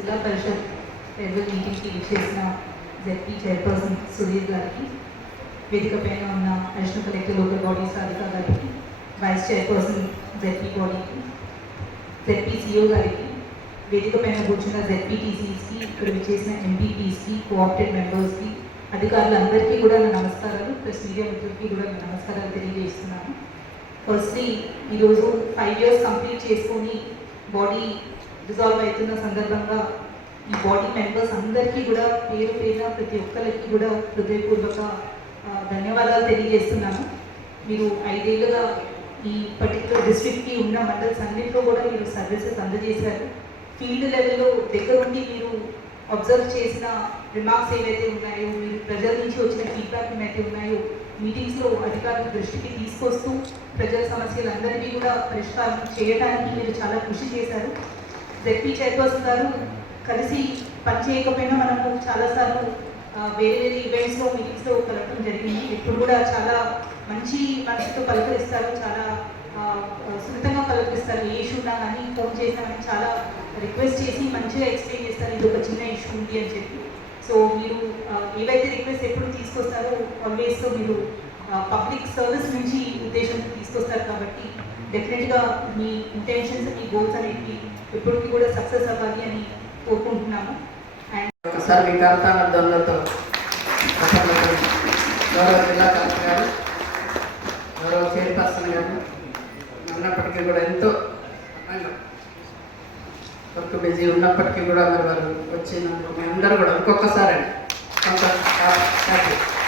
జిల్లా పరిషత్ ఫెడరల్ మీటింగ్కి చేసిన జెడ్పీ చైర్పర్సన్ సుధీర్ గారికి వేదిక పైన ఉన్న additional collector local bodies Radhika గారికి వైస్ చైర్పర్సన్ జెడ్పీ బాడీకి జెడ్పీ సిఓ గారికి వేదిక పైన కూర్చున్న జెడ్పీటీసీస్కి ఇక్కడ చేసిన ఎంపీపీస్కి కోఆప్టెడ్ మెంబర్స్కి అధికారులందరికీ కూడా నా నమస్కారాలు. ప్లస్ మీడియా మిత్రులకి కూడా నా నమస్కారాలు తెలియజేస్తున్నాను. ఫస్ట్లీ ఈరోజు ఫైవ్ ఇయర్స్ కంప్లీట్ చేసుకొని బాడీ డిజాల్వ్ అవుతున్న సందర్భంగా ఈ బాడీ మెంబర్స్ అందరికీ కూడా పేరు పేరున ప్రతి ఒక్కరికి కూడా హృదయపూర్వక ధన్యవాదాలు తెలియజేస్తున్నాను. మీరు ఐదేళ్ళుగా ఈ పర్టికులర్ డిస్ట్రిక్ట్కి ఉన్న మండల్స్ అన్నింటిలో కూడా మీరు సర్వీసెస్ అందజేశారు. ఫీల్డ్ లెవెల్లో దగ్గరుండి మీరు అబ్జర్వ్ చేసిన రిమార్క్స్ ఏవైతే ఉన్నాయో మీరు ప్రజల నుంచి వచ్చిన ఫీడ్బ్యాక్ ఏమైతే ఉన్నాయో మీటింగ్స్లో అధికారుల దృష్టికి తీసుకొస్తూ ప్రజల సమస్యలందరినీ కూడా పరిష్కారం చేయడానికి మీరు చాలా కృషి చేశారు. జెడ్పీ చైర్పర్సన్ గారు కలిసి పనిచేయకపోయినా మనము చాలాసార్లు వేరే వేరే ఈవెంట్స్లో మీటింగ్స్లో కలగడం జరిగింది. ఇప్పుడు కూడా చాలా మంచి మనసుతో పలకరిస్తారు చాలా సున్నితంగా పలకరిస్తారు. ఏ ఇష్యూ ఉన్నా కానీ ఫోన్ చేసినా కానీ చాలా రిక్వెస్ట్ చేసి మంచిగా ఎక్స్ప్లెయిన్ చేస్తారు. ఇది ఒక చిన్న ఇష్యూ ఉంది అని చెప్పి. సో మీరు ఏవైతే రిక్వెస్ట్ ఎప్పుడు తీసుకొస్తారో ఆల్వేస్ మీరు పబ్లిక్ సర్వీస్ నుంచి ఉద్దేశం తీసుకొస్తారు కాబట్టి డెఫినెట్గా మీ ఇంటెన్షన్స్ మీ గోల్స్ అనేవి ఎప్పటికీ కూడా సక్సెస్ అవ్వాలి అని కోరుకుంటున్నాము. అండ్ ఒకసారి మీ కరతాళ గౌరవ జిల్లా కలెక్టర్ గారు గౌరవ చైర్పర్సన్ గారు ఉన్నప్పటికీ కూడా ఎంతో వర్క్ బిజీ ఉన్నప్పటికీ కూడా మరి వారు వచ్చినందుకు మీ అందరూ కూడా ఇంకొకసారి అండి. థ్యాంక్